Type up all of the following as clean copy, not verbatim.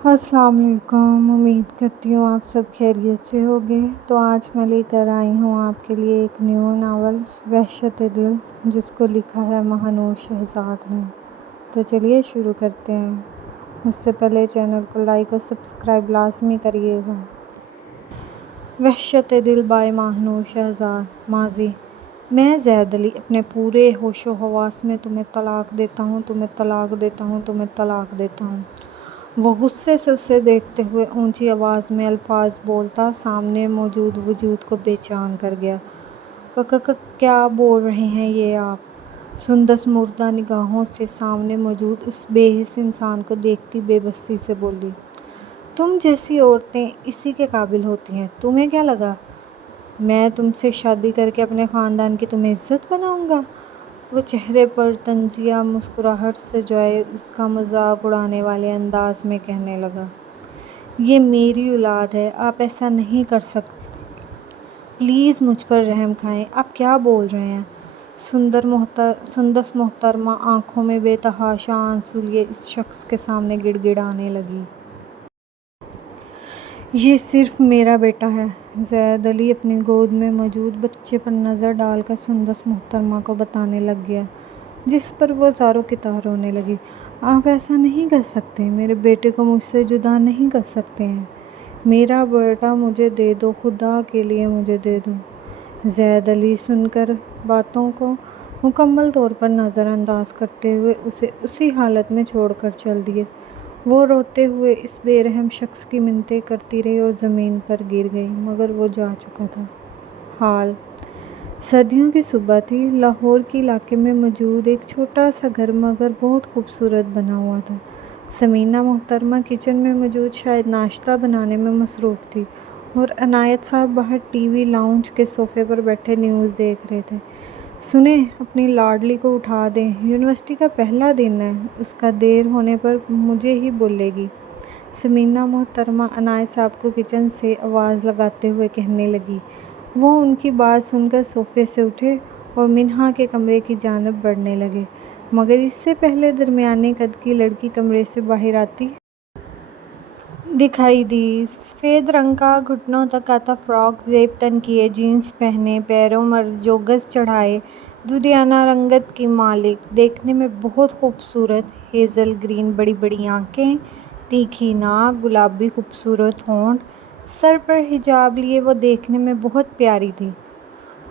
السلام علیکم، امید کرتی ہوں آپ سب خیریت سے ہوگے۔ تو آج میں لے کر آئی ہوں آپ کے لیے ایک نیو ناول وحشت دل، جس کو لکھا ہے مہانور شہزاد نے۔ تو چلیے شروع کرتے ہیں۔ اس سے پہلے چینل کو لائک اور سبسکرائب لازمی کریے گا۔ وحشت دل بائے مہانور شہزاد۔ ماضی: میں زید علی اپنے پورے ہوش و حواس میں تمہیں طلاق دیتا ہوں، تمہیں طلاق دیتا ہوں، تمہیں طلاق دیتا ہوں۔ وہ غصے سے اسے دیکھتے ہوئے اونچی آواز میں الفاظ بولتا سامنے موجود وجود کو بے چین کر گیا۔ کیا بول رہے ہیں یہ آپ؟ سندس مردہ نگاہوں سے سامنے موجود اس بے حس انسان کو دیکھتی بے بسی سے بولی، تم جیسی عورتیں اسی کے قابل ہوتی ہیں، تمہیں کیا لگا میں تم سے شادی کر کے اپنے خاندان کی تمہیں عزت بناؤں گا؟ وہ چہرے پر طنزیہ مسکراہٹ سجائے اس کا مذاق اڑانے والے انداز میں کہنے لگا، یہ میری اولاد ہے، آپ ایسا نہیں کر سکتے، پلیز مجھ پر رحم کھائیں، آپ کیا بول رہے ہیں؟ سندس محترمہ آنکھوں میں بے تحاشا آنسو لیے اس شخص کے سامنے گڑ گڑانے لگی۔ یہ صرف میرا بیٹا ہے۔ زید علی اپنی گود میں موجود بچے پر نظر ڈال کر سندس محترمہ کو بتانے لگ گیا، جس پر وہ زاروں کی طرح رونے لگی۔ آپ ایسا نہیں کر سکتے، میرے بیٹے کو مجھ سے جدا نہیں کر سکتے ہیں، میرا بیٹا مجھے دے دو، خدا کے لیے مجھے دے دو۔ زید علی سن کر باتوں کو مکمل طور پر نظر انداز کرتے ہوئے اسے اسی حالت میں چھوڑ کر چل دیے۔ وہ روتے ہوئے اس بے رحم شخص کی منتیں کرتی رہی اور زمین پر گر گئی، مگر وہ جا چکا تھا۔ حال سردیوں کی صبح تھی۔ لاہور کے علاقے میں موجود ایک چھوٹا سا گھر مگر بہت خوبصورت بنا ہوا تھا۔ ثمینہ محترمہ کچن میں موجود شاید ناشتہ بنانے میں مصروف تھی اور عنایت صاحب باہر ٹی وی لاؤنج کے صوفے پر بیٹھے نیوز دیکھ رہے تھے۔ سنیں، اپنی لاڈلی کو اٹھا دیں، یونیورسٹی کا پہلا دن ہے، اس کا دیر ہونے پر مجھے ہی بولے گی۔ ثمینہ محترمہ عنایت صاحب کو کچن سے آواز لگاتے ہوئے کہنے لگی۔ وہ ان کی بات سن کر صوفے سے اٹھے اور منہا کے کمرے کی جانب بڑھنے لگے، مگر اس سے پہلے درمیانے قد کی لڑکی کمرے سے باہر آتی دکھائی دی۔ سفید رنگ کا گھٹنوں تک آتا فراک، زیب تن کیے جینس پہنے، پیروں پر جوگز چڑھائے، دودھیانہ رنگت کی مالک، دیکھنے میں بہت خوبصورت، ہیزل گرین بڑی بڑی آنکھیں، تیکھی ناک، گلابی خوبصورت ہونٹ، سر پر حجاب لیے وہ دیکھنے میں بہت پیاری تھی۔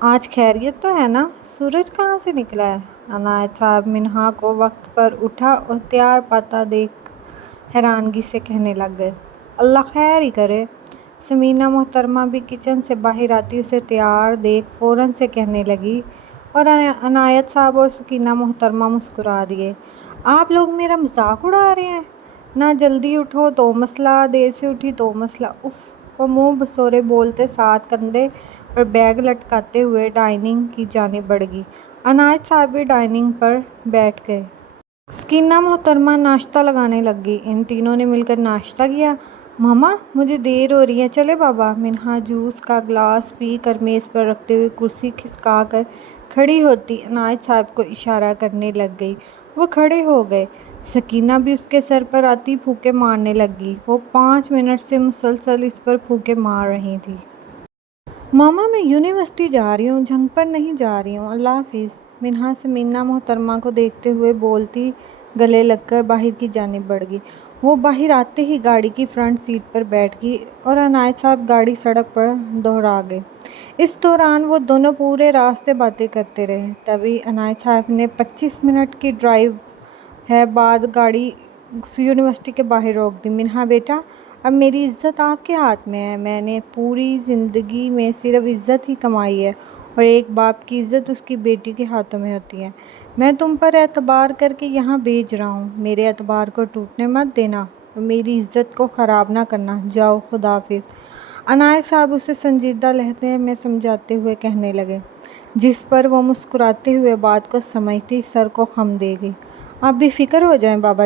آج خیریت تو ہے نا؟ سورج کہاں سے نکلا ہے؟ عنایت صاحب منہا کو وقت پر اٹھا اور تیار پاتا دیکھ حیرانگی سے کہنے لگ گئے، اللہ خیر ہی کرے۔ ثمینہ محترمہ بھی کچن سے باہر آتی اسے تیار دیکھ فوراً سے کہنے لگی، اور عنایت صاحب اور سکینہ محترمہ مسکرا دیے، آپ لوگ میرا مذاق اڑا رہے ہیں؟ نہ جلدی اٹھو تو مسئلہ، دیر سے اٹھی تو مسئلہ، اف۔ وہ منہ بسورے بولتے ساتھ کندھے پر بیگ لٹکاتے ہوئے ڈائننگ کی جانب بڑھ گئی۔ عنایت صاحب بھی ڈائننگ پر بیٹھ گئے۔ سکینہ محترمہ ناشتہ لگانے لگ گئی۔ ان تینوں نے مل کر ناشتہ کیا۔ ماما، مجھے دیر ہو رہی ہے، چلے بابا؟ منہا جوس کا گلاس پی کر میز پر رکھتے ہوئے کرسی کھسکا کر کھڑی ہوتی عنایت صاحب کو اشارہ کرنے لگ گئی۔ وہ کھڑے ہو گئے۔ سکینہ بھی اس کے سر پر آتی پھونکے مارنے لگ گئی۔ وہ 5 منٹ سے مسلسل اس پر پھونکے مار رہی تھی۔ ماما، میں یونیورسٹی جا رہی ہوں، جھنگ پر نہیں جا رہی ہوں، اللہ حافظ۔ منہا ثمینہ محترمہ کو دیکھتے ہوئے بولتی گلے لگ کر باہر کی جانب بڑھ گئی۔ وہ باہر آتے ہی گاڑی کی فرنٹ سیٹ پر بیٹھ گئی اور عنایت صاحب گاڑی سڑک پر دوڑا گئے۔ اس دوران وہ دونوں پورے راستے باتیں کرتے رہے۔ تبھی عنایت صاحب نے 25 منٹ کی ڈرائیو ہے بعد گاڑی یونیورسٹی کے باہر روک دی۔ منہا بیٹا، اب میری عزت آپ کے ہاتھ میں ہے، میں نے پوری زندگی میں صرف عزت ہی کمائی ہے اور ایک باپ کی عزت اس کی بیٹی کے ہاتھوں میں ہوتی ہے۔ میں تم پر اعتبار کر کے یہاں بھیج رہا ہوں، میرے اعتبار کو ٹوٹنے مت دینا اور میری عزت کو خراب نہ کرنا، جاؤ، خدا حافظ۔ عنایت صاحب اسے سنجیدہ لہجے میں سمجھاتے ہوئے کہنے لگے، جس پر وہ مسکراتے ہوئے بات کو سمجھتی سر کو خم دے گئی۔ آپ بے فکر ہو جائیں بابا۔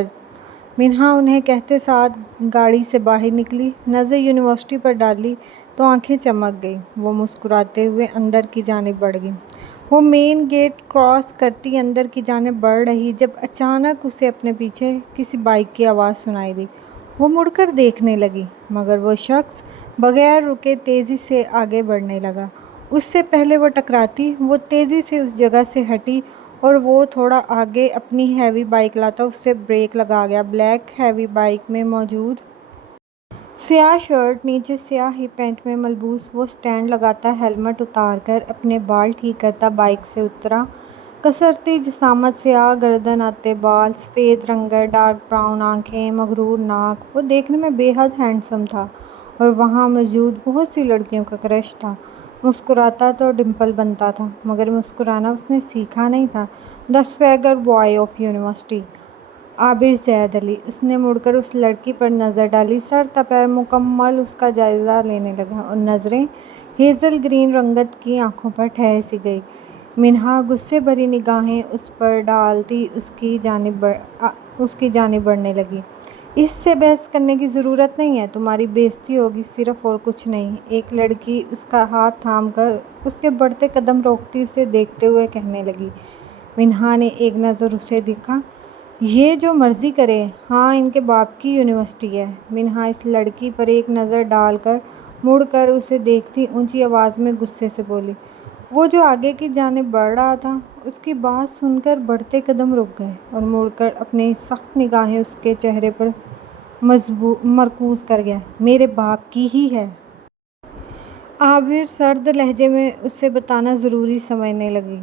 منہا انہیں کہتے ساتھ گاڑی سے باہر نکلی، نظر یونیورسٹی پر ڈالی تو آنکھیں چمک گئیں۔ وہ مسکراتے ہوئے اندر کی جانب بڑھ گئی۔ وہ مین گیٹ کراس کرتی اندر کی جانب بڑھ رہی جب اچانک اسے اپنے پیچھے کسی بائک کی آواز سنائی دی۔ وہ مڑ کر دیکھنے لگی مگر وہ شخص بغیر رکے تیزی سے آگے بڑھنے لگا۔ اس سے پہلے وہ ٹکراتی وہ تیزی سے اس جگہ سے ہٹی اور وہ تھوڑا آگے اپنی ہیوی بائک لاتا اس سے بریک لگا گیا۔ بلیک ہیوی بائک میں موجود سیاہ شرٹ نیچے سیاہ ہی پینٹ میں ملبوس وہ سٹینڈ لگاتا ہیلمٹ اتار کر اپنے بال ٹھیک کرتا بائک سے اترا۔ کسرتی جسامت، سیاہ گردن، آتے بال، سفید رنگت، ڈارک براؤن آنکھیں، مغرور ناک، وہ دیکھنے میں بے حد ہینڈسم تھا اور وہاں موجود بہت سی لڑکیوں کا کرش تھا۔ مسکراتا تو ڈمپل بنتا تھا مگر مسکرانا اس نے سیکھا نہیں تھا۔ دی سویگر بوائے آف یونیورسٹی، عابر زید علی۔ اس نے مڑ کر اس لڑکی پر نظر ڈالی، سر تا پیر مکمل اس کا جائزہ لینے لگا اور نظریں ہیزل گرین رنگت کی آنکھوں پر ٹھہر سی گئی۔ منہا غصے بھری نگاہیں اس پر ڈالتی اس کی جانب بڑھنے لگی۔ اس سے بحث کرنے کی ضرورت نہیں ہے، تمہاری بے عزتی ہوگی صرف اور کچھ نہیں۔ ایک لڑکی اس کا ہاتھ تھام کر اس کے بڑھتے قدم روکتی اسے دیکھتے ہوئے کہنے لگی۔ منہا نے ایک نظر اسے دیکھا، یہ جو مرضی کرے، ہاں ان کے باپ کی یونیورسٹی ہے۔ منہا اس لڑکی پر ایک نظر ڈال کر مڑ کر اسے دیکھتی اونچی آواز میں غصے سے بولی۔ وہ جو آگے کی جانب بڑھ رہا تھا اس کی بات سن کر بڑھتے قدم رک گئے اور مڑ کر اپنی سخت نگاہیں اس کے چہرے پر مرکوز کر گیا۔ میرے باپ کی ہی ہے۔ عابر سرد لہجے میں اسے بتانا ضروری سمجھنے لگی۔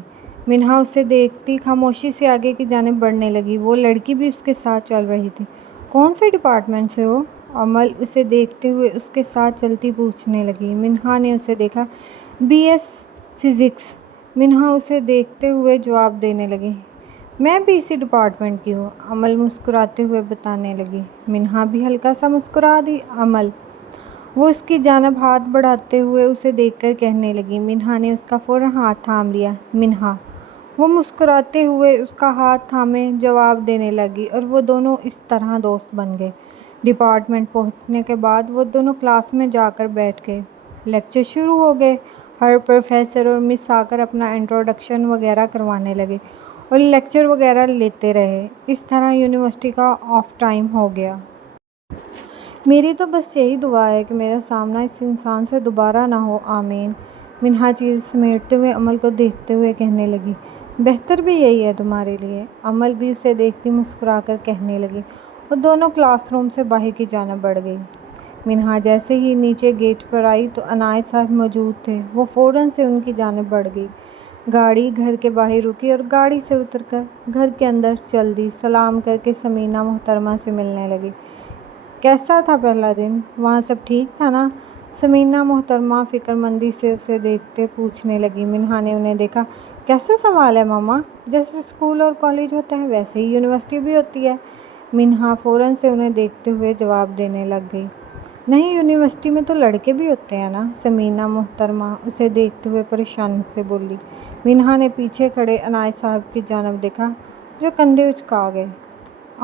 منہا اسے دیکھتی خاموشی سے آگے کی جانب بڑھنے لگی۔ وہ لڑکی بھی اس کے ساتھ چل رہی تھی۔ کون سے ڈپارٹمنٹ سے ہو؟ امل اسے دیکھتے ہوئے اس کے ساتھ چلتی پوچھنے لگی۔ منہا نے اسے دیکھا، بی ایس فزکس۔ منہا اسے دیکھتے ہوئے جواب دینے لگی، میں بھی اسی ڈپارٹمنٹ کی ہوں، امل مسکراتے ہوئے بتانے لگی۔ منہا بھی ہلکا سا مسکرا دی۔ امل وہ اس کی جانب ہاتھ بڑھاتے ہوئے اسے دیکھ کر کہنے لگی۔ منہا نے اس کا فوراً ہاتھ تھام لیا۔ منہا وہ مسکراتے ہوئے اس کا ہاتھ تھامے جواب دینے لگی اور وہ دونوں اس طرح دوست بن گئے۔ ڈپارٹمنٹ پہنچنے کے بعد وہ دونوں کلاس میں جا کر بیٹھ گئے۔ لیکچر شروع ہو گئے۔ ہر پروفیسر اور مس آ کر اپنا انٹروڈکشن وغیرہ کروانے لگے اور لیکچر وغیرہ لیتے رہے۔ اس طرح یونیورسٹی کا آف ٹائم ہو گیا۔ میری تو بس یہی دعا ہے کہ میرا سامنا اس انسان سے دوبارہ نہ ہو، آمین۔ منہا چیز سمیٹتے ہوئے امل کو دیکھتے ہوئے کہنے لگی، بہتر بھی یہی ہے تمہارے لیے۔ امل بھی اسے دیکھتی مسکرا کر کہنے لگی۔ وہ دونوں کلاس روم سے باہر کی جانب بڑھ گئی۔ منہا جیسے ہی نیچے گیٹ پر آئی تو عنایت صاحب موجود تھے۔ وہ فوراً سے ان کی جانب بڑھ گئی۔ گاڑی گھر کے باہر رکی اور گاڑی سے اتر کر گھر کے اندر چل دی۔ سلام کر کے سمینہ محترمہ سے ملنے لگی۔ کیسا تھا پہلا دن؟ وہاں سب ٹھیک تھا نا؟ سمینہ محترمہ فکر مندی سے اسے دیکھتے پوچھنے لگی۔ منہا نے انہیں دیکھا، کیسا سوال ہے ماما؟ جیسے اسکول اور کالج ہوتا ہے ویسے ہی یونیورسٹی بھی ہوتی ہے۔ منہا فوراً سے انہیں دیکھتے ہوئے جواب دینے لگ گئی، نہیں یونیورسٹی میں تو لڑکے بھی ہوتے ہیں نا؟ سمینہ محترمہ اسے دیکھتے ہوئے پریشانی سے بولی۔ منہا نے پیچھے کھڑے عنایت صاحب کی جانب دیکھا جو کندھے اچکا گئے۔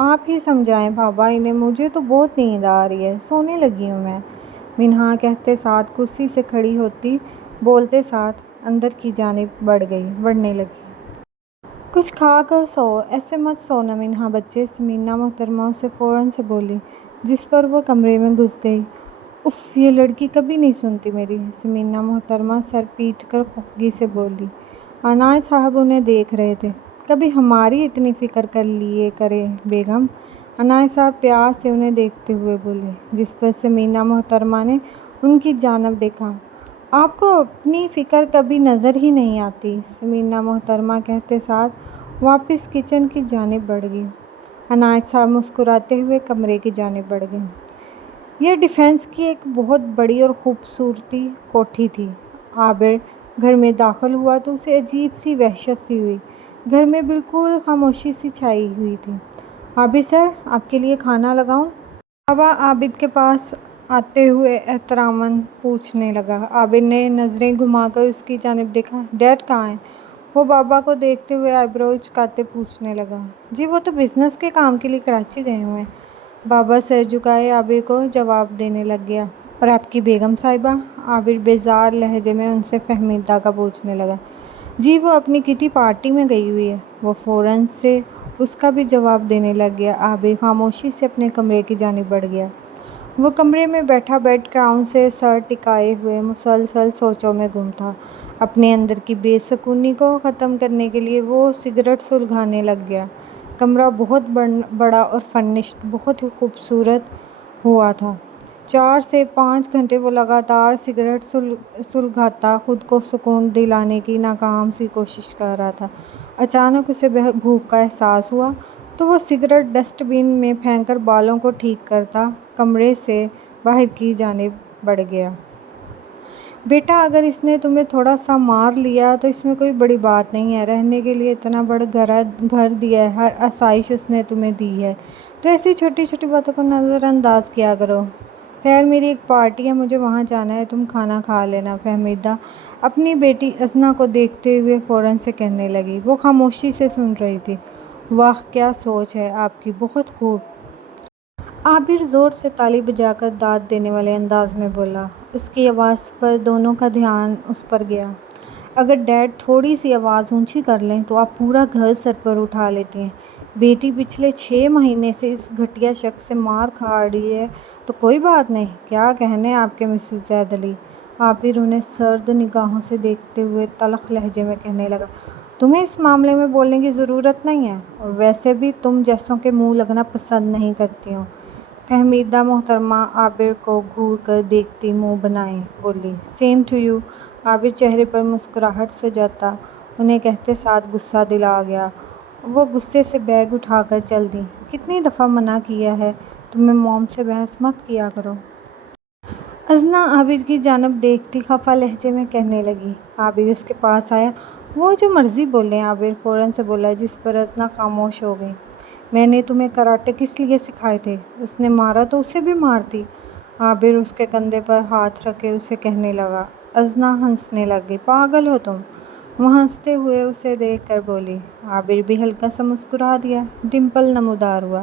آپ ہی سمجھائیں بابا انہیں، مجھے تو بہت نیند آ رہی ہے، سونے لگی ہوں میں، منہا کہتے ساتھ کرسی سے کھڑی ہوتی بولتے ساتھ اندر کی جانب بڑھنے لگی۔ کچھ کھا کر سو، ایسے مت سونا منہا بچے، سمینہ محترمہ اسے فوراً سے بولی، جس پر وہ کمرے میں گھس گئی۔ اف، یہ لڑکی کبھی نہیں سنتی میری، سمینہ محترمہ سر پیٹ کر خفگی سے بولی۔ عنایت صاحب انہیں دیکھ رہے تھے، کبھی ہماری اتنی فکر کر لیے کرے بیگم، عنایت صاحب پیار سے انہیں دیکھتے ہوئے بولے، جس پر سمینہ محترمہ نے ان کی جانب دیکھا، آپ کو اپنی فکر کبھی نظر ہی نہیں آتی، سمینہ محترمہ کہتے ساتھ واپس کچن کی جانب بڑھ گئی۔ عنایت صاحب مسکراتے ہوئے کمرے کی جانب بڑھ گئے۔ یہ ڈیفینس کی ایک بہت بڑی اور خوبصورتی کوٹھی تھی۔ عابر گھر میں داخل ہوا تو اسے عجیب سی وحشت سی ہوئی۔ گھر میں بالکل خاموشی سی چھائی ہوئی تھی۔ عابر سر، آپ کے لیے کھانا لگاؤں؟ بابا عابد کے پاس آتے ہوئے احتراماً پوچھنے لگا۔ عابر نے نظریں گھما کر اس کی جانب دیکھا، ڈیڈ کہاں ہیں؟ وہ بابا کو دیکھتے ہوئے آئی برو اچکاتے پوچھنے لگا، جی وہ تو بزنس کے کام کے لیے کراچی گئے ہوئے ہیں۔ بابا سر جھکائے عابر کو جواب دینے لگ گیا، اور آپ کی بیگم صاحبہ؟ عابر بیزار لہجے میں ان سے فہمیدہ کا پوچھنے لگا، جی وہ اپنی کٹی پارٹی میں گئی ہوئی ہے۔ وہ فوراً سے اس کا بھی جواب دینے لگ گیا۔ عابر خاموشی سے اپنے کمرے کی جانب بڑھ گیا۔ وہ کمرے میں بیٹھا بیڈ گراؤنڈ سے سر ٹکائے ہوئے مسلسل سوچوں میں گم تھا۔ اپنے اندر کی بے سکونی کو ختم کرنے کے لیے وہ سگریٹ سلگانے لگ گیا۔ کمرہ بہت بڑا اور فرنشڈ بہت ہی خوبصورت ہوا تھا۔ 4 سے 5 گھنٹے وہ لگاتار سگریٹ سلگاتا خود کو سکون دلانے کی ناکام سی کوشش کر رہا تھا۔ اچانک اسے بھوک کا احساس ہوا تو وہ سگریٹ ڈسٹ بن میں پھینک کر بالوں کو ٹھیک کرتا کمرے سے باہر کی جانب بڑھ گیا۔ بیٹا، اگر اس نے تمہیں تھوڑا سا مار لیا تو اس میں کوئی بڑی بات نہیں ہے۔ رہنے کے لیے اتنا بڑا گھر دیا ہے، ہر آسائش اس نے تمہیں دی ہے، تو ایسی چھوٹی چھوٹی باتوں کو نظر انداز کیا کرو۔ خیر، میری ایک پارٹی ہے، مجھے وہاں جانا ہے، تم کھانا کھا لینا۔ فہمیدہ اپنی بیٹی ازنا کو دیکھتے ہوئے فوراً سے کہنے لگی۔ وہ خاموشی سے سن رہی تھی۔ واہ، کیا سوچ ہے آپ کی، بہت خوب۔ عابر زور سے تالی بجا کر داد دینے والے انداز میں بولا۔ اس کی آواز پر دونوں کا دھیان اس پر گیا۔ اگر ڈیڈ تھوڑی سی آواز اونچی کر لیں تو آپ پورا گھر سر پر اٹھا لیتی ہیں۔ بیٹی پچھلے 6 مہینے سے اس گھٹیا شخص سے مار کھا رہی ہے تو کوئی بات نہیں۔ کیا کہنے آپ کے مسز زید علی؟ عابر انہیں سرد نگاہوں سے دیکھتے ہوئے تلخ لہجے میں کہنے لگا۔ تمہیں اس معاملے میں بولنے کی ضرورت نہیں ہے، اور ویسے بھی تم جیسوں کے منہ لگنا پسند نہیں کرتی ہوں۔ فہمیدہ محترمہ عابر کو گھور کر دیکھتی منہ بنائے بولی۔ Same to you. عابر چہرے پر مسکراہٹ سجاتا انہیں کہتے ساتھ غصہ دل آ گیا۔ وہ غصے سے بیگ اٹھا کر چل دیں۔ کتنی دفعہ منع کیا ہے تمہیں موم سے بحث مت کیا کرو۔ ازنا عابر کی جانب دیکھتی خفا لہجے میں کہنے لگی۔ عابر اس کے پاس آیا۔ وہ جو مرضی بولیں، عابر فوراً سے بولا، جس پر ازنا خاموش ہو گئی۔ میں نے تمہیں کراٹے کس لیے سکھائے تھے؟ اس نے مارا تو اسے بھی مارتی۔ عابر اس کے کندھے پر ہاتھ رکھے اسے کہنے لگا۔ ازنا ہنسنے لگ گئی۔ پاگل ہو تم؟ وہ ہنستے ہوئے اسے دیکھ کر بولی۔ عابر بھی ہلکا سا مسکرا دیا۔ ڈمپل نمودار ہوا۔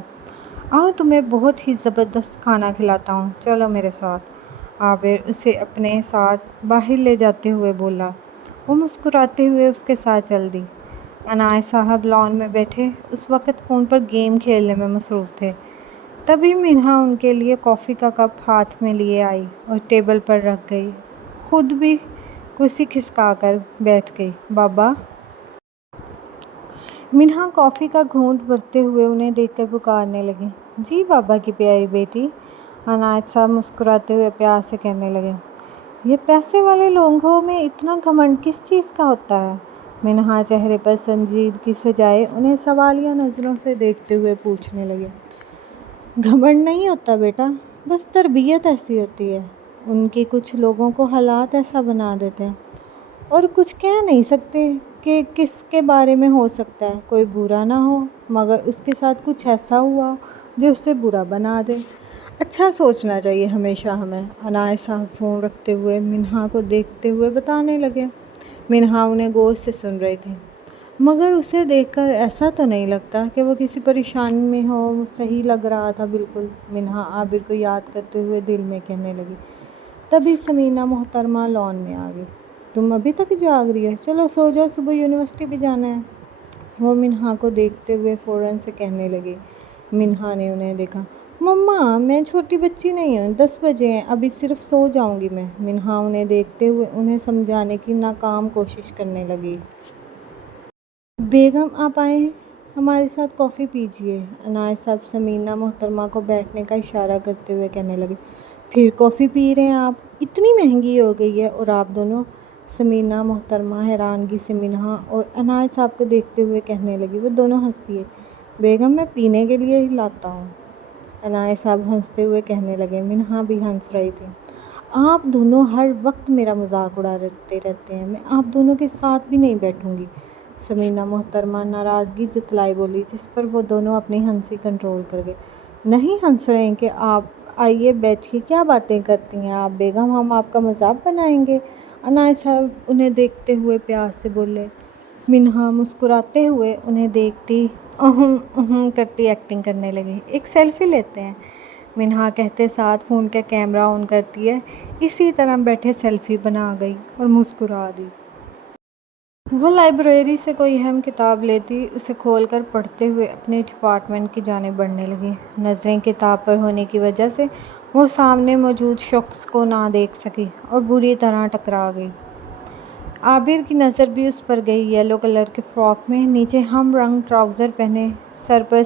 آؤ، تمہیں بہت ہی زبردست کھانا کھلاتا ہوں، چلو میرے ساتھ۔ عابر اسے اپنے ساتھ باہر لے جاتے ہوئے بولا۔ وہ مسکراتے ہوئے اس کے ساتھ چل دی۔ عنایت صاحب لان میں بیٹھے اس وقت فون پر گیم کھیلنے میں مصروف تھے۔ تبھی منہا ان کے لیے کافی کا کپ ہاتھ میں لیے آئی اور ٹیبل پر رکھ گئی۔ خود بھی کرسی کھسکا کر بیٹھ گئی۔ بابا! منہا کافی کا گھونٹ بھرتے ہوئے انہیں دیکھ کر پکارنے لگی۔ جی بابا کی پیاری بیٹی، عنایت صاحب مسکراتے ہوئے پیار سے کہنے لگے۔ یہ پیسے والے لوگوں میں اتنا گھمنڈ کس چیز کا ہوتا ہے؟ منہا چہرے پر سنجیدگی سجائے انہیں سوالیہ نظروں سے دیکھتے ہوئے پوچھنے لگے۔ گھمنڈ نہیں ہوتا بیٹا، بس تربیت ایسی ہوتی ہے۔ ان کی کچھ لوگوں کو حالات ایسا بنا دیتے ہیں، اور کچھ کہہ نہیں سکتے کہ کس کے بارے میں ہو سکتا ہے۔ کوئی برا نہ ہو مگر اس کے ساتھ کچھ ایسا ہوا جو اسے برا بنا دے۔ اچھا سوچنا چاہیے ہمیشہ ہمیں، عنایت صاحب فون رکھتے ہوئے منہا کو دیکھتے ہوئے بتانے لگے۔ منہا انہیں غور سے سن رہی تھی، مگر اسے دیکھ کر ایسا تو نہیں لگتا کہ وہ کسی پریشانی میں ہو۔ صحیح لگ رہا تھا بالکل، منہا عابر کو یاد کرتے ہوئے دل میں کہنے لگی۔ تبھی ثمینہ محترمہ لان میں آ گئی۔ تم ابھی تک جاگ رہی ہو؟ چلو سو جاؤ، صبح یونیورسٹی بھی جانا ہے۔ وہ منہا کو دیکھتے ہوئے فوراً سے کہنے لگی۔ منہا نے انہیں دیکھا۔ مما، میں چھوٹی بچی نہیں ہوں، 10 بجے ہیں، ابھی صرف سو جاؤں گی میں۔ منہا انہیں دیکھتے ہوئے انہیں سمجھانے کی ناکام کوشش کرنے لگی۔ بیگم آپ آئے ہیں، ہمارے ساتھ کافی پیجیے۔ عنایت صاحب ثمینہ محترمہ کو بیٹھنے کا اشارہ کرتے ہوئے کہنے لگے۔ پھر کافی پی رہے ہیں آپ؟ اتنی مہنگی ہو گئی ہے، اور آپ دونوں؟ ثمینہ محترمہ حیرانگی سے منہا اور عنایت صاحب کو دیکھتے ہوئے کہنے لگی۔ وہ دونوں ہنس دیے۔ بیگم میں پینے کے لیے ہی لاتا ہوں، عنایت صاحب ہنستے ہوئے کہنے لگے۔ منہا بھی ہنس رہی تھی۔ آپ دونوں ہر وقت میرا مذاق اڑاتے رہتے ہیں، میں آپ دونوں کے ساتھ بھی نہیں بیٹھوں گی، ثمینہ محترمہ ناراضگی جتلائی بولی، جس پر وہ دونوں اپنی ہنسی کنٹرول کر گئے۔ نہیں ہنس رہے ہیں کہ آپ؟ آئیے بیٹھیے، کیا باتیں کرتی ہیں آپ بیگم، ہم آپ کا مذاق بنائیں گے؟ عنایت صاحب انہیں دیکھتے ہوئے پیار سے بولے۔ منہا مسکراتے ہوئے انہیں دیکھتی کرتی ایکٹنگ کرنے لگی۔ ایک سیلفی لیتے ہیں، منہا کہتے ساتھ فون کا کیمرہ آن کرتی ہے۔ اسی طرح بیٹھے سیلفی بنا گئی اور مسکرا دی۔ وہ لائبریری سے کوئی اہم کتاب لیتی، اسے کھول کر پڑھتے ہوئے اپنے ڈپارٹمنٹ کی جانب بڑھنے لگی۔ نظریں کتاب پر ہونے کی وجہ سے وہ سامنے موجود شخص کو نہ دیکھ سکی اور بری طرح ٹکرا گئی۔ عابر کی نظر بھی اس پر گئی۔ یلو کلر کے فراک میں نیچے ہم رنگ ٹراؤزر پہنے، سر پر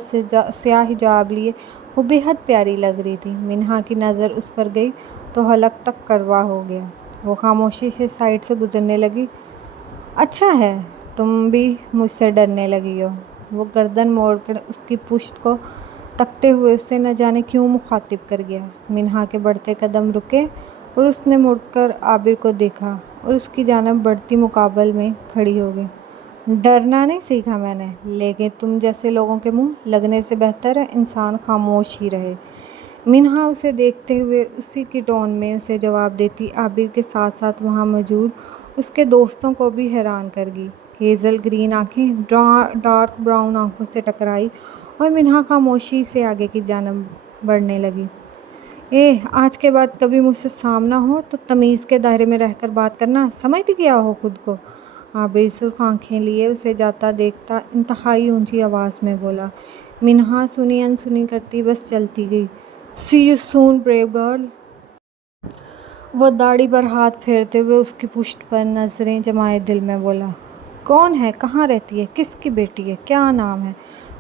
سیاہ حجاب لیے وہ بے حد پیاری لگ رہی تھی۔ منہا کی نظر اس پر گئی تو حلق تک کڑوا ہو گیا۔ وہ خاموشی سے سائڈ سے گزرنے لگی۔ اچھا ہے تم بھی مجھ سے ڈرنے لگی ہو۔ وہ گردن موڑ کر اس کی پشت کو تکتے ہوئے اسے نہ جانے کیوں مخاطب کر گیا۔ منہا کے بڑھتے قدم رکے اور اس نے مڑ کر عابر کو دیکھا اور اس کی جانب بڑھتی مقابل میں کھڑی ہو گئی۔ ڈرنا نہیں سیکھا میں نے، لیکن تم جیسے لوگوں کے منہ لگنے سے بہتر ہے انسان خاموش ہی رہے۔ منہا اسے دیکھتے ہوئے اسی کی ٹون میں اسے جواب دیتی عابر کے ساتھ ساتھ وہاں موجود اس کے دوستوں کو بھی حیران کر گئی۔ ہیزل گرین آنکھیں ڈارک براؤن آنکھوں سے ٹکرائی اور منہا خاموشی سے آگے کی جانب بڑھنے لگی۔ آج کے بعد کبھی مجھ سے سامنا ہو تو تمیز کے دائرے میں رہ کر بات کرنا، سمجھتی کیا ہو خود کو؟ عابر سرخ آنکھیں لیے اسے جاتا دیکھتا انتہائی اونچی آواز میں بولا۔ منہا سنی انسنی کرتی بس چلتی گئی۔ سی یو سون بریو گرل۔ وہ داڑھی پر ہاتھ پھیرتے ہوئے اس کی پشت پر نظریں جمائے دل میں بولا، کون ہے، کہاں رہتی ہے، کس کی بیٹی ہے، کیا نام ہے؟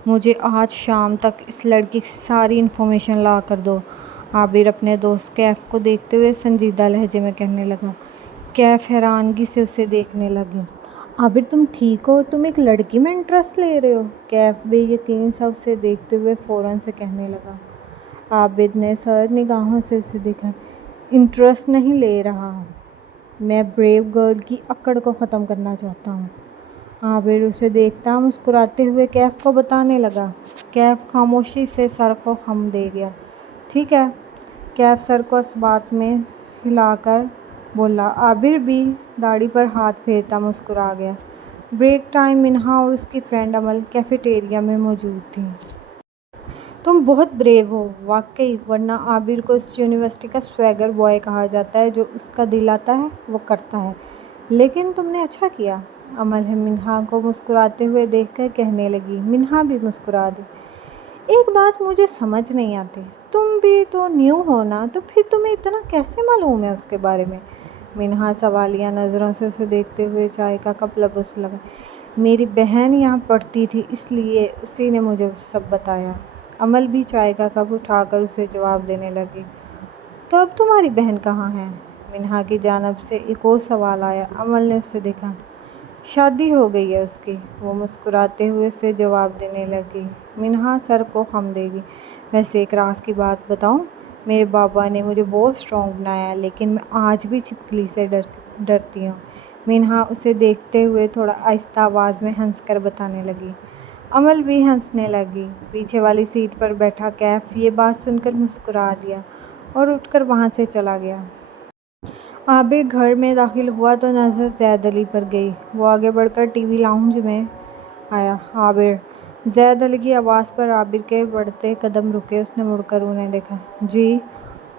مجھے آج شام تک اس لڑکی کی ساری انفارمیشن لا کر دو۔ عابر اپنے دوست کیف کو دیکھتے ہوئے سنجیدہ لہجے میں کہنے لگا۔ کیف حیرانگی سے اسے دیکھنے لگی۔ عابر تم ٹھیک ہو؟ تم ایک لڑکی میں انٹرسٹ لے رہے ہو؟ کیف بے یقین سا اسے دیکھتے ہوئے فوراً سے کہنے لگا۔ عابر نے سرد نگاہوں سے اسے دیکھا۔ انٹرسٹ نہیں لے رہا ہوں، میں بریو گرل کی اکڑ کو ختم کرنا چاہتا ہوں۔ عابر اسے دیکھتا مسکراتے ہوئے کیف کو بتانے لگا۔ کیف خاموشی سے سر کو خم دے گیا۔ ٹھیک ہے، کیف سر کو اس بات میں ہلا کر بولا۔ عابر بھی داڑھی پر ہاتھ پھیرتا مسکرا گیا۔ بریک ٹائم منہا اور اس کی فرینڈ امل کیفیٹیریا میں موجود تھیں۔ تم بہت بریو ہو واقعی، ورنہ عابر کو اس یونیورسٹی کا سویگر بوائے کہا جاتا ہے، جو اس کا دل آتا ہے وہ کرتا ہے، لیکن تم نے اچھا کیا۔ امل منہا کو مسکراتے ہوئے دیکھ کر کہنے لگی۔ منہا بھی مسکرا دی۔ ایک بات مجھے سمجھ نہیں آتی، تم بھی تو نیو ہو نا، تو پھر تمہیں اتنا کیسے معلوم ہے اس کے بارے میں؟ منہا سوالیہ نظروں سے اسے دیکھتے ہوئے چائے کا کپ لبوں سے لگا۔ میری بہن یہاں پڑھتی تھی اس لیے اسی نے مجھے سب بتایا۔ امل بھی چائے کا کپ اٹھا کر اسے جواب دینے لگی۔ تو اب تمہاری بہن کہاں ہے؟ منہا کی جانب سے ایک اور سوال آیا۔ امل نے اسے دیکھا۔ شادی ہو گئی ہے اس کی، وہ مسکراتے ہوئے اسے جواب دینے لگی۔ منہا سر کو خم دے گی۔ ویسے ایک راز کی بات بتاؤں، میرے بابا نے مجھے بہت اسٹرانگ بنایا، لیکن میں آج بھی چھپکلی سے ڈرتی ہوں۔ منہا اسے دیکھتے ہوئے تھوڑا آہستہ آواز میں ہنس کر بتانے لگی۔ امل بھی ہنسنے لگی۔ پیچھے والی سیٹ پر بیٹھا کیف یہ بات سن کر مسکرا دیا اور اٹھ کر وہاں سے چلا گیا۔ عابر گھر میں داخل ہوا تو نظر زید علی پر گئی۔ وہ آگے بڑھ کر ٹی وی لاؤنج میں آیا۔ عابر! زید علی کی آواز پر عابر کے بڑھتے قدم رکے۔ اس نے مڑ کر انہیں دیکھا۔ جی؟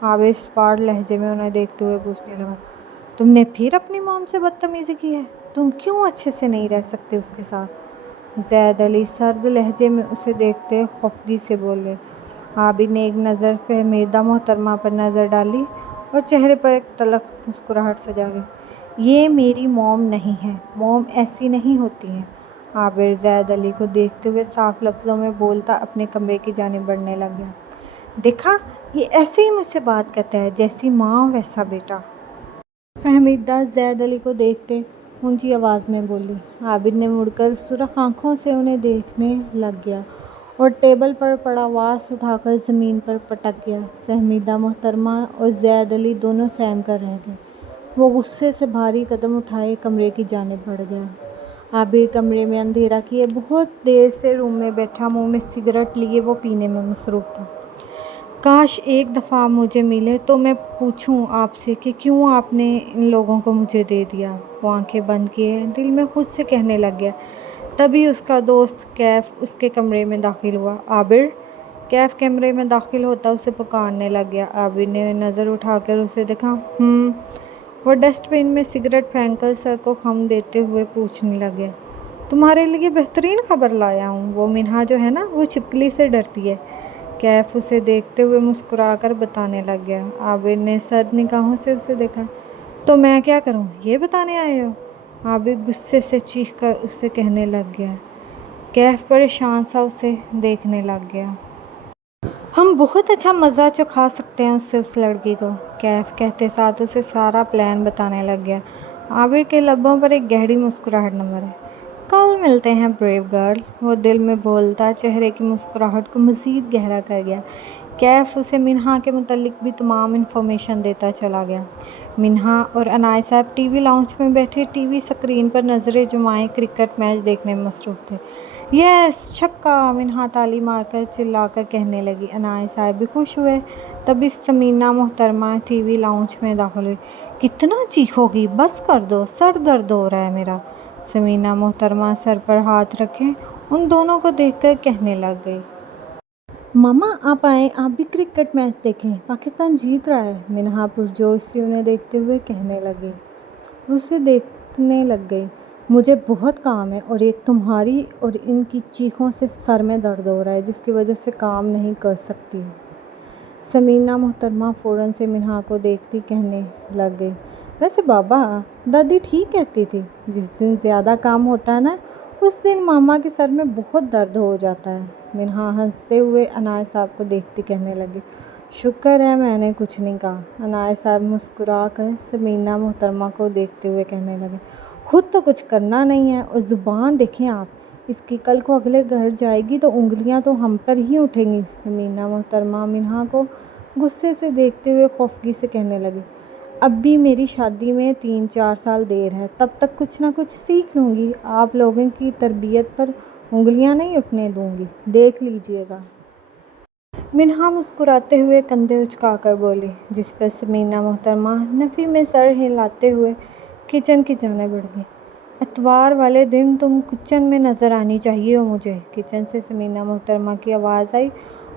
عابر اسپاٹ لہجے میں انہیں دیکھتے ہوئے پوچھنے لگا۔ تم نے پھر اپنی موم سے بدتمیزی کی ہے؟ تم کیوں اچھے سے نہیں رہ سکتے اس کے ساتھ؟ زید علی سرد لہجے میں اسے دیکھتے خفگی سے بولے۔ عابر نے ایک نظر فہمیدہ محترمہ پر نظر ڈالی اور چہرے پر ایک تلخ مسکراہٹ سجا گئی۔ یہ میری موم نہیں ہے، موم ایسی نہیں ہوتی ہیں۔ عابر زید علی کو دیکھتے ہوئے صاف لفظوں میں بولتا اپنے کمرے کی جانب بڑھنے لگ گیا۔ دیکھا، یہ ایسے ہی مجھ سے بات کرتا ہے، جیسی ماں ویسا بیٹا۔ فہمیدہ زید علی کو دیکھتے اونچی آواز میں بولی۔ عابر نے مڑ کر سرخ آنکھوں سے انہیں دیکھنے لگ گیا اور ٹیبل پر پڑا واس اٹھا کر زمین پر پٹک گیا۔ فہمیدہ محترمہ اور زید علی دونوں سہم کر رہ گئے۔ وہ غصے سے بھاری قدم اٹھائے کمرے کی جانب بڑھ گیا۔ عابر کمرے میں اندھیرا کیے بہت دیر سے روم میں بیٹھا منہ میں سگریٹ لیے وہ پینے میں مصروف تھا۔ کاش ایک دفعہ آپ مجھے ملے تو میں پوچھوں آپ سے کہ کیوں آپ نے ان لوگوں کو مجھے دے دیا۔ وہ آنکھیں بند کیے دل میں خود سے کہنے لگ گیا۔ تبھی اس کا دوست کیف اس کے کمرے میں داخل ہوا۔ عابر! کیف کمرے میں داخل ہوتا اسے پکارنے لگ گیا۔ عابر نے نظر اٹھا کر اسے دیکھا۔ وہ ڈسٹ بن میں سگریٹ پھینک کر سر کو خم دیتے ہوئے پوچھنے لگے، تمہارے لیے بہترین خبر لایا ہوں، وہ منہا جو ہے نا وہ چھپکلی سے ڈرتی ہے۔ کیف اسے دیکھتے ہوئے مسکرا کر بتانے لگ گیا۔ عابر نے سرد نگاہوں سے اسے دیکھا۔ تو میں کیا کروں، یہ بتانے آئے ہو؟ عابر غصے سے چیخ کر اسے کہنے لگ گیا۔ کیف پریشان سا اسے دیکھنے لگ گیا۔ ہم بہت اچھا مزہ چکھا سکتے ہیں اس لڑکی کو، کیف کہتے ساتھ اسے سارا پلان بتانے لگ گیا۔ عابر کے لبوں پر ایک گہری مسکراہٹ نمر ہے۔ کل ملتے ہیں بریو گرل، وہ دل میں بولتا چہرے کی مسکراہٹ کو مزید گہرا کر گیا۔ کیف اسے منہا کے متعلق بھی تمام انفارمیشن دیتا چلا گیا۔ منہا اور عنایت صاحب ٹی وی لاؤنج میں بیٹھے ٹی وی اسکرین پر نظریں جمائے کرکٹ میچ دیکھنے میں مصروف تھے۔ یس چھکا، منہا تالی مار کر چلا کر کہنے لگی۔ عنایت صاحب بھی خوش ہوئے۔ تبھی ثمینہ محترمہ ٹی وی لاؤنج میں داخل ہوئی۔ کتنا چیخو گی، بس کر دو، سر درد ہو رہا ہے میرا۔ ثمینہ محترمہ سر پر ہاتھ رکھے ان دونوں کو دیکھ کر کہنے لگ گئی۔ ماما آپ آئیں، آپ بھی کرکٹ میچ دیکھیں، پاکستان جیت رہا ہے۔ منہا پرجوش سے انہیں دیکھتے ہوئے کہنے لگی۔ اسے دیکھنے لگ گئی۔ مجھے بہت کام ہے اور ایک تمہاری اور ان کی چیخوں سے سر میں درد ہو رہا ہے جس کی وجہ سے کام نہیں کر سکتی۔ ثمینہ محترمہ فوراً سے منہا کو دیکھتی کہنے لگ گئی، ویسے بابا دادی ٹھیک کہتی تھی، جس دن زیادہ کام ہوتا ہے نا اس دن ماما کے سر میں بہت درد ہو جاتا ہے۔ منہا ہنستے ہوئے عنایت صاحب کو دیکھتی کہنے لگی، شکر ہے میں نے کچھ نہیں کہا۔ عنایت صاحب مسکرا کر ثمینہ محترمہ کو دیکھتے ہوئے کہنے لگے، خود تو کچھ کرنا نہیں ہے اور زبان دیکھیں آپ، اس کی کل کو اگلے گھر جائے گی تو انگلیاں تو ہم پر ہی اٹھیں گی۔ ثمینہ محترمہ منہا کو غصے سے دیکھتے ہوئے خوفگی سے کہنے لگی، اب بھی میری شادی میں 3-4 سال دیر ہے، تب تک کچھ نہ کچھ سیکھ لوں گی، آپ لوگوں کی تربیت پر انگلیاں نہیں اٹھنے دوں گی، دیکھ لیجیے گا۔ منہا مسکراتے ہوئے کندھے اچکا کر بولی، جس پر ثمینہ محترمہ نفی میں سر ہلاتے ہوئے کچن کی جانب بڑھ گئی۔ اتوار والے دن تم کچن میں نظر آنی چاہیے ہو مجھے، کچن سے ثمینہ محترمہ کی آواز آئی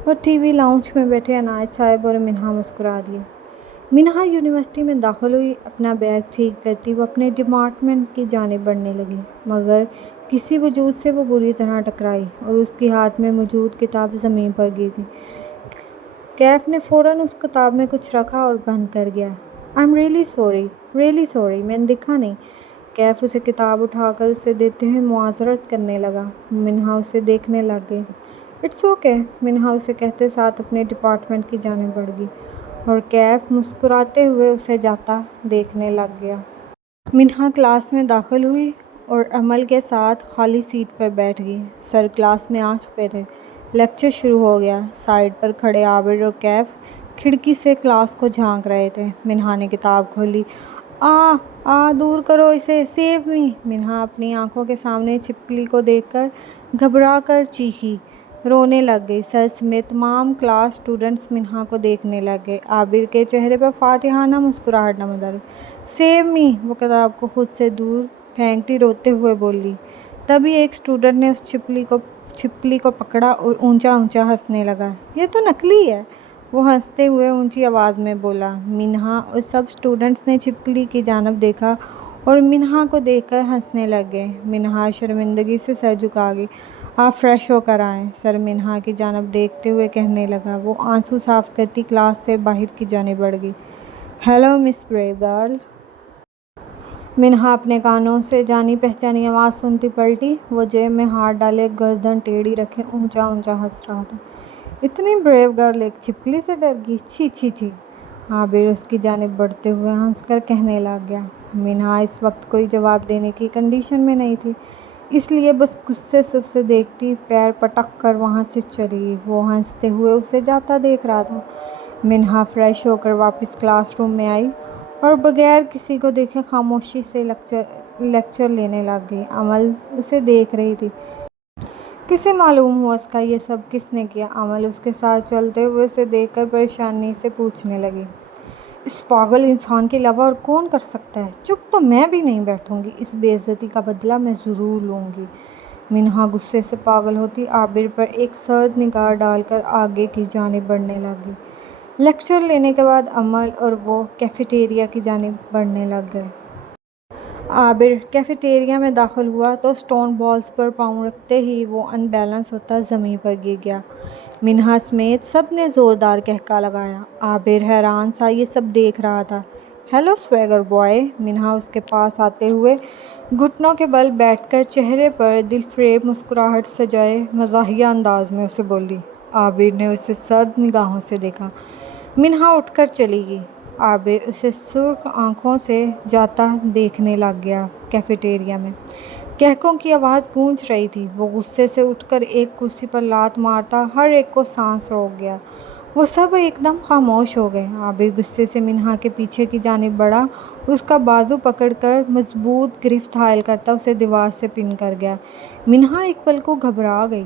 اور ٹی وی لاؤنج میں بیٹھے عنایت صاحب اور منہا مسکرا دیے۔ منہا یونیورسٹی میں داخل ہوئی، اپنا بیگ ٹھیک کرتی وہ اپنے ڈپارٹمنٹ کی جانب بڑھنے لگی، مگر کسی وجود سے وہ بری طرح ٹکرائی اور اس کے ہاتھ میں موجود کتاب زمین پر گر گئی۔ کیف نے فوراً اس کتاب میں کچھ رکھا اور بند کر گیا۔ I'm really sorry، میں نے دیکھا نہیں۔ کیف اسے کتاب اٹھا کر اسے دیتے ہوئے معذرت کرنے لگا۔ منہا اسے دیکھنے لگ گئی۔ اٹس اوکے، منہا اسے کہتے ساتھ اپنے ڈپارٹمنٹ کی جانب بڑھ گئی اور کیف مسکراتے ہوئے اسے جاتا دیکھنے لگ گیا۔ منہا کلاس میں داخل ہوئی اور عمل کے ساتھ خالی سیٹ پر بیٹھ گئی۔ سر کلاس میں آ چکے تھے، لیکچر شروع ہو گیا۔ سائڈ پر کھڑے عابر اور کیف کھڑکی سے کلاس کو جھانک رہے تھے۔ منہا نے کتاب کھولی۔ دور کرو اسے، سیو می۔ منہا اپنی آنکھوں کے سامنے چھپکلی کو دیکھ کر گھبرا کر چیخی، رونے لگ گئی۔ سر سمیت تمام کلاس اسٹوڈنٹس منہا کو دیکھنے لگ گئے۔ عابر کے چہرے پر فاتحانہ مسکراہٹ نمودار ہوئی۔ سیو می، وہ کتاب کو خود سے دور پھینکتی روتے ہوئے بولی۔ تبھی ایک اسٹوڈنٹ نے اس چھپکلی کو پکڑا اور اونچا اونچا ہنسنے لگا، یہ تو نکلی ہے، وہ ہنستے ہوئے اونچی آواز میں بولا۔ منہا اور سب اسٹوڈنٹس نے چھپکلی کی جانب دیکھا اور منہا کو دیکھ کر ہنسنے لگ گئے۔ منہا شرمندگی سے سر جھکا گئی۔ آپ فریش ہو کر آئیں، سر منہا کی جانب دیکھتے ہوئے کہنے لگا۔ وہ آنسو صاف کرتی کلاس سے باہر کی جانب بڑھ گئی۔ ہیلو مس بریو گرل۔ منہا اپنے کانوں سے جانی پہچانی آواز سنتی پلٹی۔ وہ جیب میں ہاتھ ڈالے گردن ٹیڑھی رکھے اونچا اونچا ہنس رہا تھا۔ اتنی بریو گرل ایک چھپکلی سے ڈر گئی، چھی چھی چھی۔ عابر اس کی جانب بڑھتے ہوئے ہنس کر کہنے لگ گیا۔ منہا اس وقت کوئی جواب دینے کی کنڈیشن میں نہیں تھی، اس لیے بس غصے سے اسے دیکھتی پیر پٹک کر وہاں سے چلی گئی۔ وہ ہنستے ہوئے اسے جاتا دیکھ رہا تھا۔ منہا فریش ہو کر واپس کلاس روم میں آئی اور بغیر کسی کو دیکھے خاموشی سے لیکچر لینے لگ گئی۔ عمل اسے دیکھ رہی تھی۔ کسے معلوم ہوا اس کا یہ سب کس نے کیا؟ عمل اس کے ساتھ چلتے ہوئے اسے دیکھ کر پریشانی سے پوچھنے لگی، اس پاگل انسان کے علاوہ اور کون کر سکتا ہے؟ چپ تو میں بھی نہیں بیٹھوں گی، اس بے عزتی کا بدلہ میں ضرور لوں گی۔ منہا غصے سے پاگل ہوتی عابر پر ایک سرد نگاہ ڈال کر آگے کی جانب بڑھنے لگی۔ لیکچر لینے کے بعد عمل اور وہ کیفیٹیریا کی جانب بڑھنے لگ گئے۔ عابر کیفیٹیریا میں داخل ہوا تو اسٹون بالز پر پاؤں رکھتے ہی وہ ان بیلنس ہوتا زمین پر گر گیا۔ منہا سمیت سب نے زوردار کہکا لگایا۔ عابر حیران سا یہ سب دیکھ رہا تھا۔ ہیلو سویگر بوائے، منہا اس کے پاس آتے ہوئے گھٹنوں کے بل بیٹھ کر چہرے پر دل فریب مسکراہٹ سجائے مزاحیہ انداز میں اسے بولی۔ عابر نے اسے سرد نگاہوں سے دیکھا۔ منہا اٹھ کر چلی گئی۔ عابر اسے سرخ آنکھوں سے جاتا دیکھنے لگ گیا۔ کیفیٹیریا میں کہکوں کی آواز گونج رہی تھی۔ وہ غصے سے اٹھ کر ایک کرسی پر لات مارتا ہر ایک کو سانس روک گیا۔ وہ سب ایک دم خاموش ہو گئے۔ عابر غصے سے منہا کے پیچھے کی جانب بڑھا اور اس کا بازو پکڑ کر مضبوط گرفت حائل کرتا اسے دیوار سے پن کر گیا۔ منہا ایک پل کو گھبرا گئی۔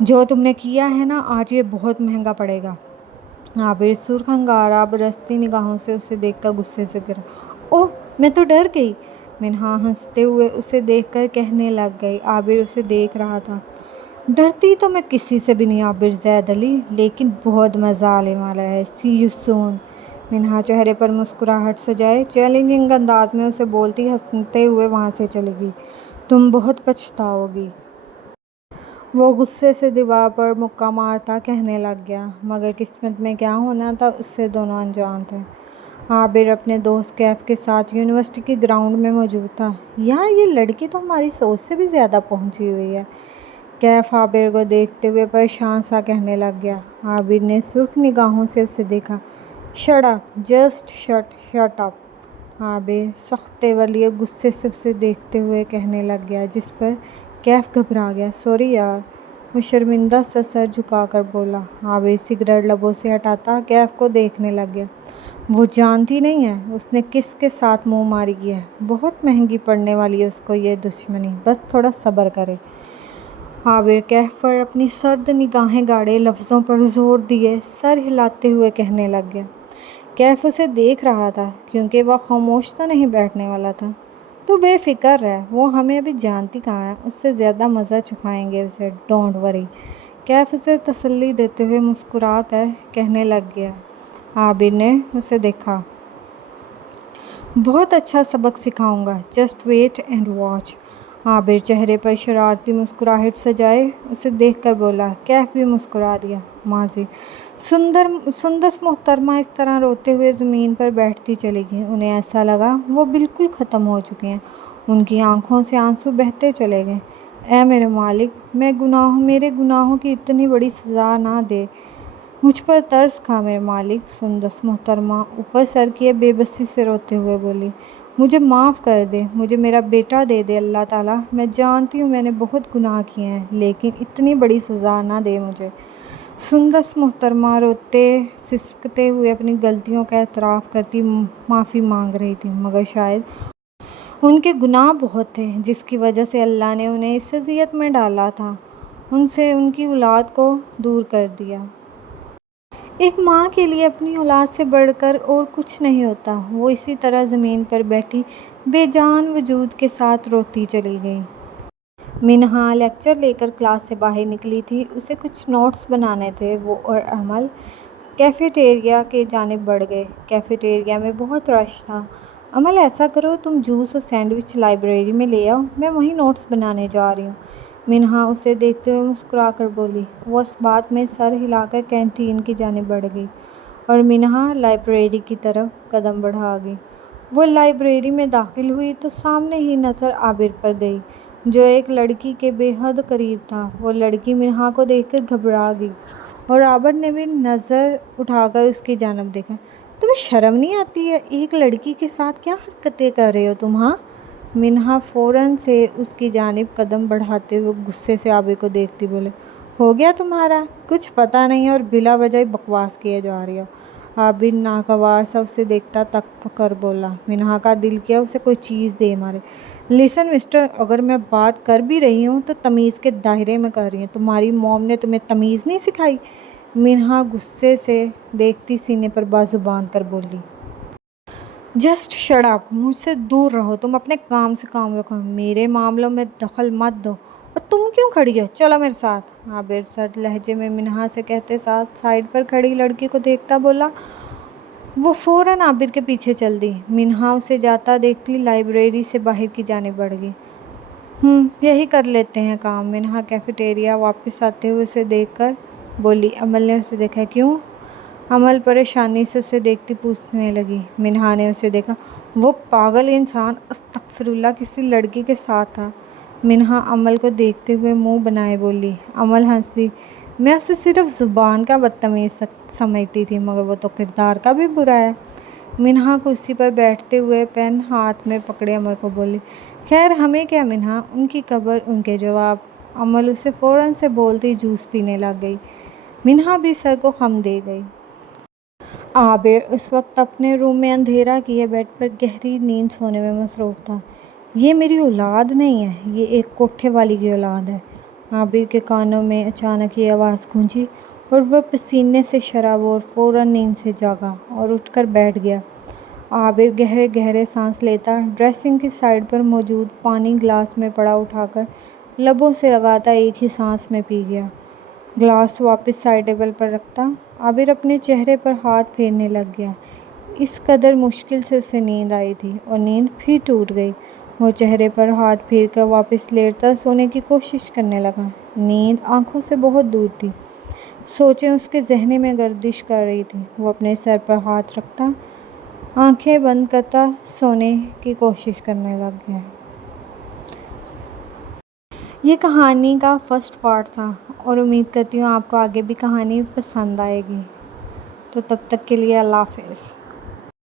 جو تم نے کیا ہے نا، آج یہ بہت مہنگا پڑے گا۔ عابر سرخ انگارہ برستی نگاہوں سے اسے دیکھتا غصے سے گرا۔ اوہ، میں تو ڈر گئی، منہا ہنستے ہوئے اسے دیکھ کر کہنے لگ گئی۔ عابر اسے دیکھ رہا تھا۔ ڈرتی تو میں کسی سے بھی نہیں عابر زید علی، لیکن بہت مزہ آنے والا ہے۔ سی یو سون۔ منہا چہرے پر مسکراہٹ سجائے چیلنجنگ انداز میں اسے بولتی ہنستے ہوئے وہاں سے چلی گئی۔ تم بہت پچھتاؤ گی۔ وہ غصے سے دیوار پر مکہ مارتا کہنے لگ گیا۔ مگر قسمت میں کیا ہونا تھا اس سے دونوں انجان تھے۔ عابر اپنے دوست کیف کے ساتھ یونیورسٹی کے گراؤنڈ میں موجود تھا۔ یار یہ لڑکی تو ہماری سوچ سے بھی زیادہ پہنچی ہوئی ہے، کیف عابر کو دیکھتے ہوئے پریشان سا کہنے لگ گیا۔ عابر نے سرخ نگاہوں سے اسے دیکھا۔ Shut up, just shut up. Abir سخت تیور لیے غصے سے اسے دیکھتے ہوئے کہنے لگ گیا، جس پر کیف گھبرا گیا۔ سوری یار، وہ شرمندہ سا سر جھکا کر بولا۔ عابر سگریٹ لبوں سے ہٹاتا کیف کو دیکھنے لگ گیا۔ وہ جانتی نہیں ہے اس نے کس کے ساتھ منہ ماری کی ہے، بہت مہنگی پڑنے والی ہے اس کو یہ دشمنی، بس تھوڑا صبر کرے۔ عابر کیف پر اپنی سرد نگاہیں گاڑے لفظوں پر زور دیے سر ہلاتے ہوئے کہنے لگ گیا۔ کیف اسے دیکھ رہا تھا کیونکہ وہ خاموش تو نہیں بیٹھنے والا تھا۔ تو بے فکر رہ، وہ ہمیں ابھی جانتی کہاں ہے، اس سے زیادہ مزہ چکھائیں گے اسے، ڈونٹ وری۔ کیف اسے تسلی دیتے ہوئے مسکرا کر کہنے لگ گیا۔ عابر نے اسے دیکھا۔ بہت اچھا سبق سکھاؤں گا، جسٹ ویٹ اینڈ واچ۔ عابر چہرے پر شرارتی مسکراہٹ سجائے اسے دیکھ کر بولا۔ کیف بھی مسکرا دیا۔ ماضی سندس محترمہ اس طرح روتے ہوئے زمین پر بیٹھتی چلی گئی۔ انہیں ایسا لگا وہ بالکل ختم ہو چکی ہیں۔ ان کی آنکھوں سے آنسو بہتے چلے گئے۔ اے میرے مالک، میرے گناہوں کی اتنی بڑی سزا نہ دے، مجھ پر ترس کھا میرے مالک۔ سندس محترمہ اوپر سر کیے بے بسی سے روتے ہوئے بولی۔ مجھے معاف کر دے، مجھے میرا بیٹا دے دے اللہ تعالیٰ، میں جانتی ہوں میں نے بہت گناہ کیے ہیں، لیکن اتنی بڑی سزا نہ دے مجھے۔ سندس محترمہ روتے سسکتے ہوئے اپنی غلطیوں کا اعتراف کرتی معافی مانگ رہی تھی، مگر شاید ان کے گناہ بہت تھے جس کی وجہ سے اللہ نے انہیں اس اذیت میں ڈالا تھا، ان سے ان کی اولاد کو دور کر دیا۔ ایک ماں کے لیے اپنی اولاد سے بڑھ کر اور کچھ نہیں ہوتا۔ وہ اسی طرح زمین پر بیٹھی بے جان وجود کے ساتھ روتی چلی گئی۔ منہا لیکچر لے کر کلاس سے باہر نکلی تھی، اسے کچھ نوٹس بنانے تھے۔ وہ اور عمل کیفیٹیریا کی جانب بڑھ گئے۔ کیفیٹیریا میں بہت رش تھا۔ عمل ایسا کرو تم جوس اور سینڈوچ لائبریری میں لے آؤ، میں وہیں نوٹس بنانے جا رہی ہوں۔ منہا اسے دیکھتے ہوئے مسکرا کر بولی۔ وہ اس بات میں سر ہلا کر کینٹین کی جانب بڑھ گئی اور منہا لائبریری کی طرف قدم بڑھا گئی۔ وہ لائبریری میں داخل ہوئی تو سامنے ہی نظر عابر پر گئی، جو ایک لڑکی کے بے حد قریب تھا۔ وہ لڑکی منہا کو دیکھ کر گھبرا گئی اور عابر نے بھی نظر اٹھا کر اس کی جانب دیکھا۔ تمہیں شرم نہیں آتی ہے؟ ایک لڑکی کے ساتھ کیا حرکتیں کر رہے ہو تم؟ ہاں؟ منہا فوراً سے اس کی جانب قدم بڑھاتے ہوئے غصے سے عابر کو دیکھتی بولے۔ ہو گیا تمہارا؟ کچھ پتہ نہیں اور بلا وجہ بکواس کیے جا رہی ہو۔ عابر ناگوار سا اسے دیکھتا تک کر بولا۔ منہا کا دل کیا اسے کوئی چیز دے مارے۔ لسن مسٹر، اگر میں بات کر بھی رہی ہوں تو تمیز کے دائرے میں کر رہی ہوں، تمہاری موم نے تمہیں تمیز نہیں سکھائی؟ منہا غصے سے دیکھتی سینے پر بازو باندھ کر بولی۔ جسٹ شٹ اپ، مجھ سے دور رہو، تم اپنے کام سے کام رکھو، میرے معاملوں میں دخل مت دو اور تم کیوں کھڑی ہو، چلو میرے ساتھ، عابر سرد لہجے میں منہا سے کہتے ساتھ سائڈ پر کھڑی لڑکی کو دیکھتا بولا۔ وہ فوراً عابر کے پیچھے چل دی۔ منہا اسے جاتا دیکھتی لائبریری سے باہر کی جانب بڑھ گئی۔ یہی کر لیتے ہیں کام، منہا کیفیٹیریا واپس آتے ہوئے اسے دیکھ کر بولی۔ عمل نے اسے دیکھا۔ کیوں؟ عمل پریشانی سے اسے دیکھتی پوچھنے لگی۔ منہا نے اسے دیکھا۔ وہ پاگل انسان استغفراللہ کسی لڑکی کے ساتھ تھا۔ منہا عمل کو دیکھتے ہوئے منہ بنائے بولی۔ عمل ہنس دی۔ میں اسے صرف زبان کا بدتمیز سمجھتی تھی، مگر وہ تو کردار کا بھی برا ہے۔ منہا کرسی پر بیٹھتے ہوئے پین ہاتھ میں پکڑے عمل کو بولی۔ خیر ہمیں کیا منہا، ان کی قبر ان کے جواب۔ عمل اسے فوراً سے بولتی جوس پینے لگ گئی۔ منہا بھی سر کو خم دے گئی۔ عابر اس وقت اپنے روم میں اندھیرا کیے بیڈ پر گہری نیند سونے میں مصروف تھا۔ یہ میری اولاد نہیں ہے، یہ ایک کوٹھے والی کی اولاد ہے۔ عابر کے کانوں میں اچانک یہ آواز گونجی اور وہ پسینے سے شرابور فوراً نیند سے جاگا اور اٹھ کر بیٹھ گیا۔ عابر گہرے گہرے سانس لیتا ڈریسنگ کی سائڈ پر موجود پانی گلاس میں پڑا اٹھا کر لبوں سے لگاتا ایک ہی سانس میں پی گیا۔ گلاس واپس سائڈ ٹیبل پر رکھتا عابر اپنے چہرے پر ہاتھ پھیرنے لگ گیا۔ اس قدر مشکل سے اسے نیند آئی تھی اور نیند پھر ٹوٹ گئی۔ وہ چہرے پر ہاتھ پھیر کر واپس لیٹتا سونے کی کوشش کرنے لگا۔ نیند آنکھوں سے بہت دور تھی، سوچیں اس کے ذہن میں گردش کر رہی تھی۔ وہ اپنے سر پر ہاتھ رکھتا آنکھیں بند کرتا سونے کی کوشش کرنے لگ گیا۔ یہ کہانی کا فرسٹ پارٹ تھا اور امید کرتی ہوں آپ کو آگے بھی کہانی پسند آئے گی۔ تو تب تک کے لیے اللہ حافظ۔